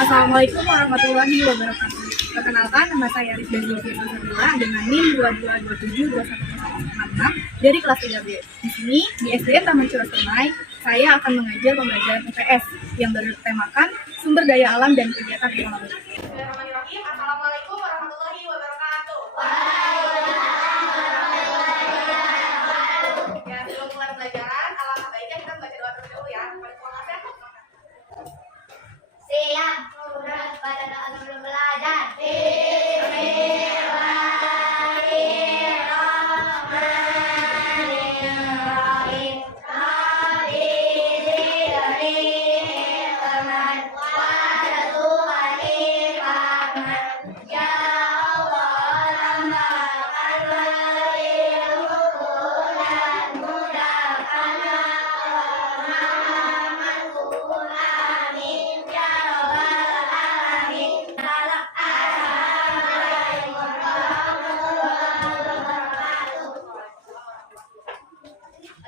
Assalamualaikum warahmatullahi wabarakatuh. Perkenalkan, nama saya Rizda Zulfiqar Sabila dengan NIM 22272166 dari kelas 3B. Di sini, di SDN Taman Curah Sungai, saya akan mengajar pembelajaran IPS yang bertemakan sumber daya alam dan kegiatan ekonomi. Bismillahirrahmanirrahim. Assalamualaikum warahmatullahi wabarakatuh. Ya, sebelum mulai pelajaran, alangkah baiknya kita membaca doa terlebih dahulu ya. Siap, surat pada doa sebelum belajar.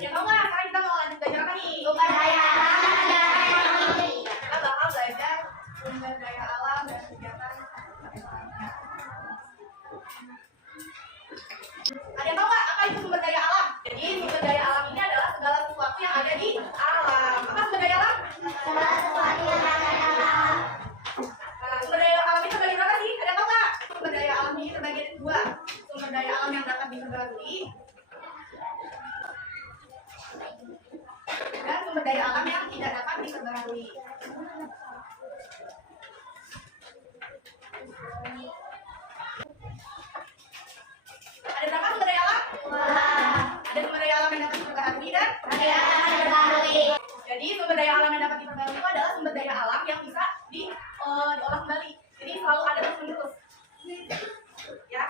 Ya, tahu nggak? Sekarang kita mau lanjut belajar apa nih? Sumber daya alam. Kita bakal belajar sumber daya alam dan kegiatan ekonominya. Ada yang tahu nggak apa itu sumber daya alam? Jadi sumber daya alam ini adalah segala sesuatu yang ada di alam. Apa sumber daya alam? Segala sesuatu yang ada di alam. Nah, sumber daya alam ini terbagi berapa sih? Ada yang tahu nggak? Sumber daya alam ini terbagi ada dua. Sumber daya alam yang dapat diperbarui dan sumber daya alam yang tidak dapat diperbarui. Ada berapa sumber daya alam? Ada sumber daya alam yang dapat diperbarui dan jadi sumber daya alam yang dapat diperbarui itu adalah sumber daya alam yang bisa diolah kembali. Jadi selalu ada terus menerus. Ya.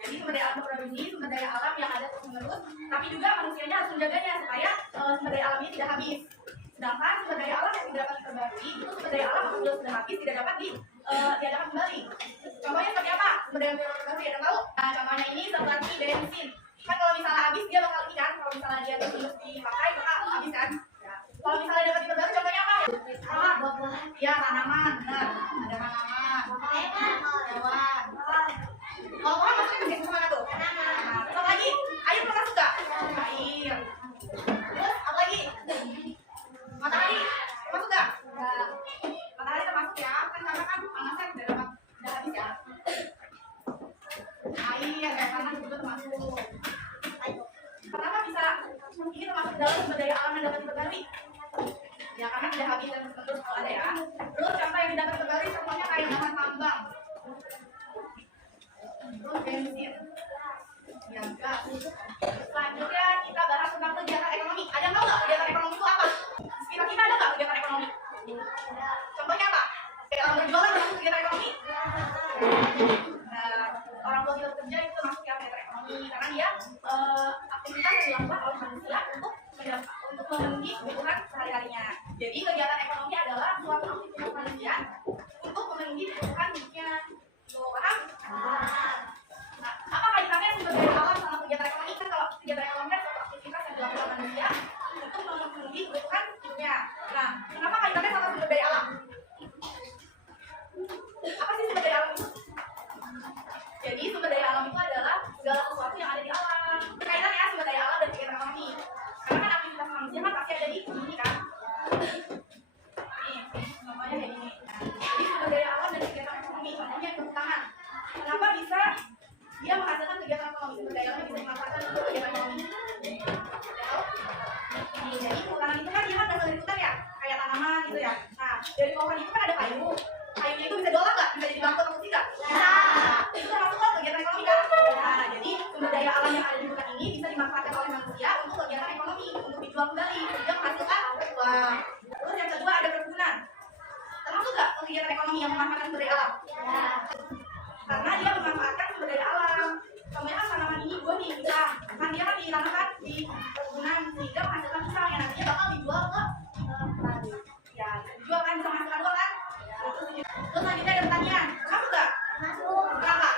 Jadi sumber daya alam terbaru ini sumber daya alam yang ada terus menerus, tapi juga manusianya harus menjaganya supaya sumber daya alam ini tidak habis. Sedangkan sumber daya alam yang tidak dapat diperbarui itu sumber daya alam apabila sudah habis tidak dapat diadakan kembali. Contohnya seperti apa? Sumber daya alam terbaru ada tahu? Nah, contohnya ini seperti bensin. Kan kalau misalnya habis dia bakal ini kan, kalau misalnya dia terus dipakai maka habis kan. Ya. Kalau misalnya dapat diperbarui contohnya apa? Buah-buahan. Ya, tanaman. Benar. Ada tanaman. Hewan. Kalau orang maksudnya masih kemana tuh? Nah, terus apa lagi? Air pernah masuk gak? Air. Terus apa lagi? Matahari termasuk gak? Matahari termasuk ya, kan karena kan panasnya udah habis ya. Air, kayak panas juga termasuk. Kenapa bisa ini termasuk dalam sumber daya alam yang dapat diperbarui? Ya karena tidak habis dan terus kalau ada ya. Terus contoh yang tidak dapat diperbarui contohnya kayak emas tambang. Terus bensin, ya gas. Selanjutnya kita bahas tentang kegiatan ekonomi. Ada nggak kegiatan ekonomi itu apa? Sekitar kita ada nggak kegiatan ekonomi? Contohnya apa? Kayak orang berjualan termasuk kegiatan ekonomi. Nah, orang tua kita bekerja itu termasuk kegiatan ekonomi karena dia aktivitas yang dilakukan oleh manusia untuk memenuhi kebutuhan sehari-harinya. Jadi kegiatan ekonomi adalah suatu aktivitas manusia untuk memenuhi kebutuhan hidupnya. Paham? Nah, apa kaitannya sumber daya alam sama kegiatan ekonomi? Kan kalau kegiatan ekonomi kan suatu aktivitas yang dilakukan manusia untuk memenuhi kebutuhan hidupnya. Nah, kenapa kaitannya sama sumber daya alam? Apa sih sumber daya alam itu? Jadi sumber daya alam itu adalah segala sesuatu yang ada di alam. Kaitan ya sumber daya alam dan kegiatan ekonomi. Karena kan aktivitas manusia kan pasti ada di sini kan. Nih, contohnya kayak gini. Jadi sumber daya alam dan kegiatan ekonomi, contohnya kehutanan. Kenapa bisa dia menghasilkan kegiatan ekonomi? Sumber daya alam bisa dimanfaatkan untuk kegiatan ekonomi. Jadi kehutanan itu kan dia kan berasal dari hutan ya, kayak tanaman gitu ya. Nah, dari pohon itu kan ada kayu. Kayunya itu bisa diolah nggak? Bisa jadi bangku atau kursi nggak? Nah, itu termasuk kan kegiatan ekonomi kan? Nah, jadi sumber daya alam yang ada di hutan ini bisa dimanfaatkan oleh manusia untuk kegiatan ekonomi, untuk dijual kembali, sehingga menghasilkan uang. Terus yang kedua ada perkebunan. Termasuk nggak kegiatan ekonomi yang memanfaatkan sumber daya alam? Karena dia memanfaatkan sumber daya alam. Contohnya kan tanaman ini buah nih, pisang. Kan dia kan ditanamkan di perkebunan sehingga menghasilkan pisang yang nantinya bakal dijual ke petani. Ya, dijual kan bisa menghasilkan uang kan? Terus selanjutnya ada pertanian. Masuk nggak? Masuk. Kenapa?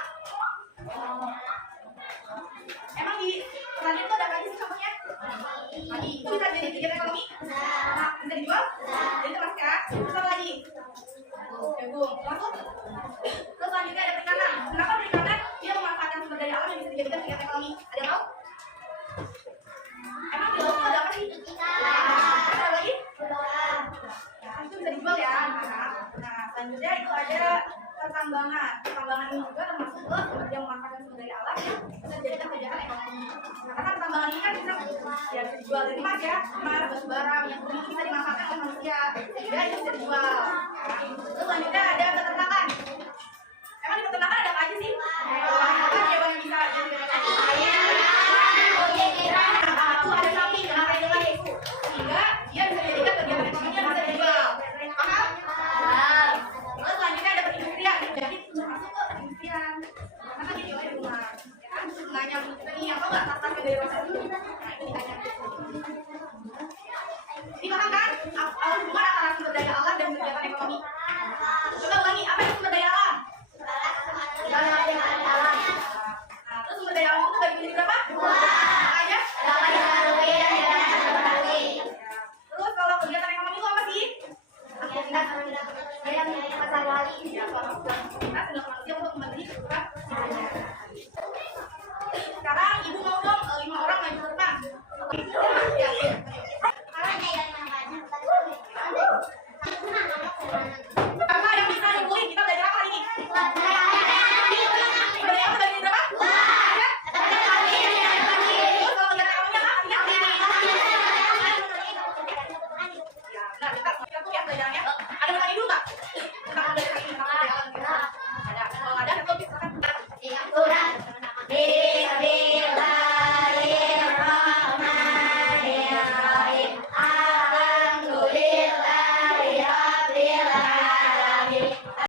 Emang di pertanian itu ada apa aja sih contohnya? Padi. Itu bisa jadi kegiatan ekonomi? Nah, bisa dijual? Jadi termasuk ya? Terus apa lagi? jagung. Masuk. Terus selanjutnya ada perikanan. Kenapa perikanan? Dia memanfaatkan sumber daya alam yang bisa dijadikan kegiatan ekonomi. Ada yang tahu? Emang di laut itu ada apa sih? Ada lagi? Nah, itu bisa dijual ya. Nah, selanjutnya itu ada pertambangan. Pertambangan ini juga termasuk ke yang memanfaatkan sumber daya alam yang bisa dijadikan kegiatan ekonomi. Nah, karena pertambangan ini kan bisa dijual dari emas ya, emas, batu bara, minyak bumi bisa dimanfaatkan oleh manusia, sehingga itu bisa dijual. Terus selanjutnya ada peternakan. Emang di peternakan ada apa aja sih? Apa hewan yang bisa jadi itu ada sapi, kenapa itu lagi? Sehingga dia bisa dijadikan kegiatan ekonomi yang bisa dijual. Paham? Terus selanjutnya ada perindustrian. Jadi masuk ke perindustrian. Karena kan dia di rumah. Ya kan? Nanya ini apa nggak tas-tas dari rasa dulu? Nah itu ditanya. Ini paham kan? Apa hubungan antara sumber daya alam dan kegiatan ekonomi? Coba ulangi, apa itu sumber daya alam? Nah, terus sumber daya alam itu bagi menjadi berapa? Apa aja? Terus kalau kegiatan ekonomi itu apa sih? Ya, aktivitas